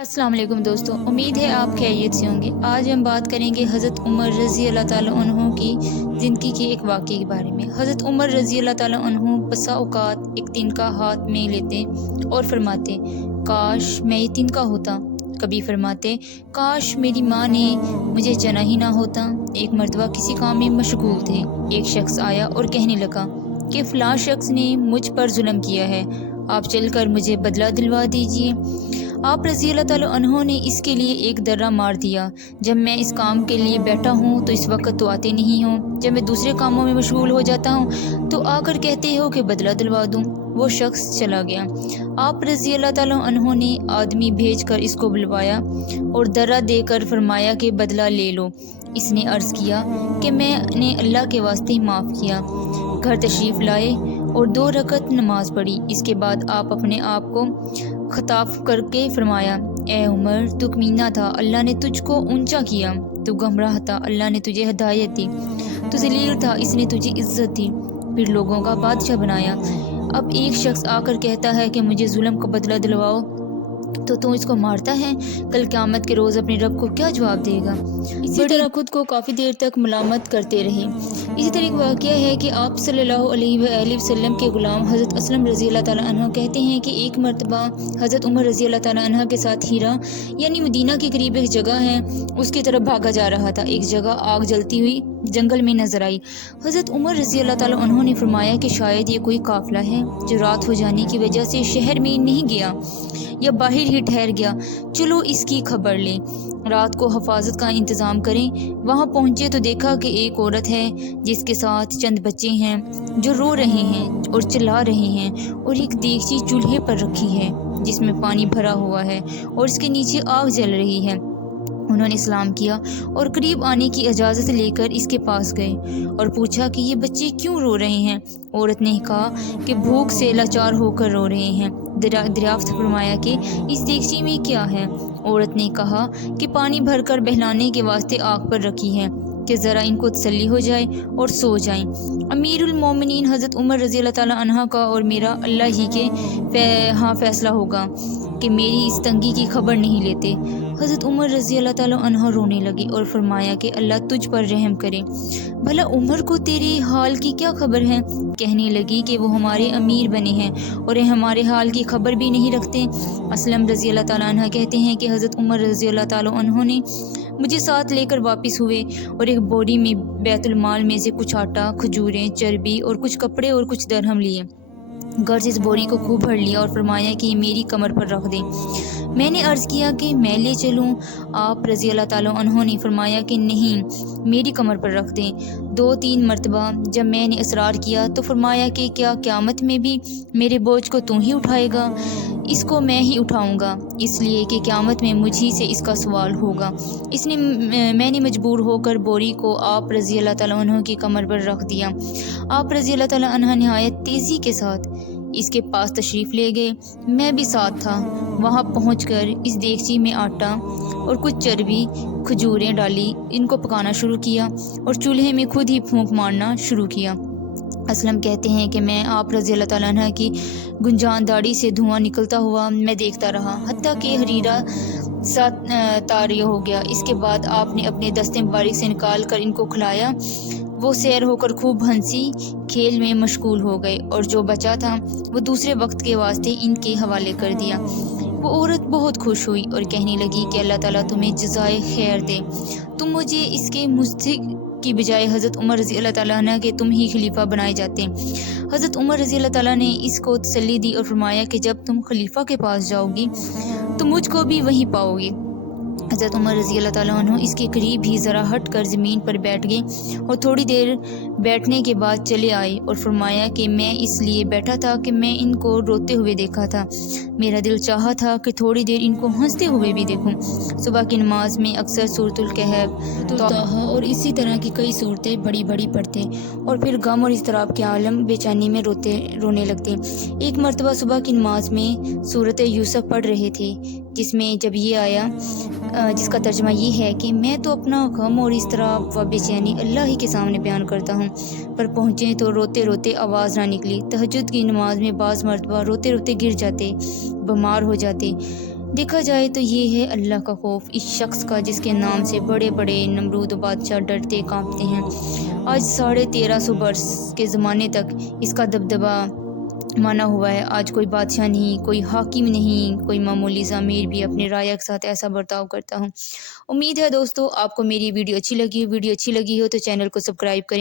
السلام علیکم دوستوں، امید ہے آپ خیریت سے ہوں گے۔ آج ہم بات کریں گے حضرت عمر رضی اللہ تعالیٰ عنہ کی زندگی کے ایک واقعے کے بارے میں۔ حضرت عمر رضی اللہ تعالیٰ عنہ بسا اوقات ایک تنکا ہاتھ میں لیتے اور فرماتے، کاش میں یہ تنکا ہوتا۔ کبھی فرماتے، کاش میری ماں نے مجھے جنا ہی نہ ہوتا۔ ایک مرتبہ کسی کام میں مشغول تھے، ایک شخص آیا اور کہنے لگا کہ فلاں شخص نے مجھ پر ظلم کیا ہے، آپ چل کر مجھے بدلہ دلوا دیجیے۔ آپ رضی اللہ تعالیٰ عنہ نے اس کے لیے ایک درہ مار دیا، جب میں اس کام کے لیے بیٹھا ہوں تو اس وقت تو آتے نہیں ہوں، جب میں دوسرے کاموں میں مشغول ہو جاتا ہوں تو آ کر کہتے ہو کہ بدلہ دلوا دوں۔ وہ شخص چلا گیا۔ آپ رضی اللہ تعالیٰ عنہ نے آدمی بھیج کر اس کو بلوایا اور درہ دے کر فرمایا کہ بدلہ لے لو۔ اس نے عرض کیا کہ میں نے اللہ کے واسطے معاف کیا۔ گھر تشریف لائے اور 2 رکعت نماز پڑھی۔ اس کے بعد آپ اپنے آپ کو خطاب کر کے فرمایا، اے عمر، تو کمینہ تھا، اللہ نے تجھ کو اونچا کیا، تو گمراہ تھا، اللہ نے تجھے ہدایت دی، تو ذلیل تھا، اس نے تجھے عزت دی، پھر لوگوں کا بادشاہ بنایا۔ اب ایک شخص آ کر کہتا ہے کہ مجھے ظلم کا بدلہ دلواؤ، تو اس کو مارتا ہے، کل قیامت کے روز اپنے رب کو کیا جواب دے گا؟ اسی طرح خود کو کافی دیر تک ملامت کرتے رہے۔ اسی طرح ایک واقعہ ہے کہ آپ صلی اللہ علیہ وآلہ وسلم کے غلام حضرت اسلم رضی اللہ تعالیٰ عنہ کہتے ہیں کہ ایک مرتبہ حضرت عمر رضی اللہ تعالیٰ عنہ کے ساتھ ہیرا یعنی مدینہ کے قریب ایک جگہ ہے، اس کی طرف بھاگا جا رہا تھا۔ ایک جگہ آگ جلتی ہوئی جنگل میں نظر آئی۔ حضرت عمر رضی اللہ تعالیٰ عنہ نے فرمایا کہ شاید یہ کوئی قافلہ ہے جو رات ہو جانے کی وجہ سے شہر میں نہیں گیا یا باہر ہی ٹھہر گیا، چلو اس کی خبر لیں، رات کو حفاظت کا انتظام کریں۔ وہاں پہنچے تو دیکھا کہ ایک عورت ہے جس کے ساتھ چند بچے ہیں جو رو رہے ہیں اور چلا رہے ہیں، اور ایک دیگچی چولہے پر رکھی ہے جس میں پانی بھرا ہوا ہے اور اس کے نیچے آگ جل رہی ہے۔ انہوں نے سلام کیا اور قریب آنے کی اجازت لے کر اس کے پاس گئے اور پوچھا کہ یہ بچے کیوں رو رہے ہیں؟ عورت نے کہا کہ بھوک سے لاچار ہو کر رو رہے ہیں۔ دریافت فرمایا کہ اس دیگچی میں کیا ہے؟ عورت نے کہا کہ پانی بھر کر بہلانے کے واسطے آگ پر رکھی ہے کہ ذرا ان کو تسلی ہو جائے اور سو جائیں۔ امیر المومنین حضرت عمر رضی اللہ تعالیٰ عنہ کا اور میرا اللہ ہی کے ہاں فیصلہ ہوگا کہ میری اس تنگی کی خبر نہیں لیتے۔ حضرت عمر رضی اللہ تعالیٰ عنہ رونے لگے اور فرمایا کہ اللہ تجھ پر رحم کرے، بھلا عمر کو تیرے حال کی کیا خبر ہے؟ کہنے لگی کہ وہ ہمارے امیر بنے ہیں اور ہمارے حال کی خبر بھی نہیں رکھتے۔ اسلم رضی اللہ تعالیٰ عنہ کہتے ہیں کہ حضرت عمر رضی اللہ تعالیٰ عنہ نے مجھے ساتھ لے کر واپس ہوئے اور ایک بوری میں بیت المال میں سے کچھ آٹا، کھجوریں، چربی اور کچھ کپڑے اور کچھ درہم لیے۔ گھر سے اس بوری کو خوب بھر لیا اور فرمایا کہ یہ میری کمر پر رکھ دیں۔ میں نے عرض کیا کہ میں لے چلوں؟ آپ رضی اللہ تعالیٰ عنہ نے فرمایا کہ نہیں، میری کمر پر رکھ دیں۔ 2-3 مرتبہ جب میں نے اصرار کیا تو فرمایا کہ کیا قیامت میں بھی میرے بوجھ کو تو ہی اٹھائے گا؟ اس کو میں ہی اٹھاؤں گا، اس لیے کہ قیامت میں مجھ ہی سے اس کا سوال ہوگا۔ میں نے مجبور ہو کر بوری کو آپ رضی اللہ تعالیٰ عنہ کی کمر پر رکھ دیا۔ آپ رضی اللہ تعالیٰ عنہ نہایت تیزی کے ساتھ اس کے پاس تشریف لے گئے، میں بھی ساتھ تھا۔ وہاں پہنچ کر اس دیگچی میں آٹا اور کچھ چربی، کھجوریں ڈالی، ان کو پکانا شروع کیا اور چولہے میں خود ہی پھونک مارنا شروع کیا۔ اسلم کہتے ہیں کہ میں آپ رضی اللہ تعالیٰ عنہ کی گنجان داڑھی سے دھواں نکلتا ہوا میں دیکھتا رہا، حتیٰ کہ حریرہ سا طاری ہو گیا۔ اس کے بعد آپ نے اپنے دستے مبارک سے نکال کر ان کو کھلایا۔ وہ سیر ہو کر خوب ہنسی کھیل میں مشغول ہو گئے اور جو بچا تھا وہ دوسرے وقت کے واسطے ان کے حوالے کر دیا۔ وہ عورت بہت خوش ہوئی اور کہنے لگی کہ اللہ تعالیٰ تمہیں جزائے خیر دے، تم مجھے اس کے مستحق کی بجائے حضرت عمر رضی اللہ تعالیٰ عنہ کے تم ہی خلیفہ بنائے جاتے۔ حضرت عمر رضی اللہ تعالیٰ نے اس کو تسلی دی اور فرمایا کہ جب تم خلیفہ کے پاس جاؤ گی تو مجھ کو بھی وہیں پاؤ گے۔ حضرت عمر رضی اللہ تعالیٰ عنہ اس کے قریب ہی ذرا ہٹ کر زمین پر بیٹھ گئے اور تھوڑی دیر بیٹھنے کے بعد چلے آئے اور فرمایا کہ میں اس لیے بیٹھا تھا کہ میں ان کو روتے ہوئے دیکھا تھا، میرا دل چاہا تھا کہ تھوڑی دیر ان کو ہنستے ہوئے بھی دیکھوں۔ صبح کی نماز میں اکثر سورۃ الکہف، طٰہٰ اور اسی طرح کی کئی صورتیں بڑی بڑی پڑھتے اور پھر غم اور اضطراب کے عالم بے چینی میں رونے لگتے۔ ایک مرتبہ صبح کی نماز میں سورۃ یوسف پڑھ رہے تھے، جس میں جب یہ آیا جس کا ترجمہ یہ ہے کہ میں تو اپنا غم اور اضطراب و بے چینی اللہ ہی کے سامنے بیان کرتا ہوں، پر پہنچے تو روتے روتے آواز نہ نکلی۔ تہجد کی نماز میں بعض مرتبہ روتے روتے گر جاتے، بیمار ہو جاتے، دیکھا جائے تو یہ ہے اللہ کا خوف اس شخص کا جس کے نام سے بڑے بڑے نمرود و بادشاہ ڈرتے کانپتے ہیں۔ آج 1350 برس کے زمانے تک اس کا دبدبہ مانا ہوا ہے۔ آج کوئی بادشاہ نہیں، کوئی حاکم نہیں، کوئی معمولی ضمیر بھی اپنے رعایا کے ساتھ ایسا برتاؤ کرتا ہوں۔ امید ہے دوستو آپ کو میری ویڈیو اچھی لگی ہو تو چینل کو سبسکرائب کریں۔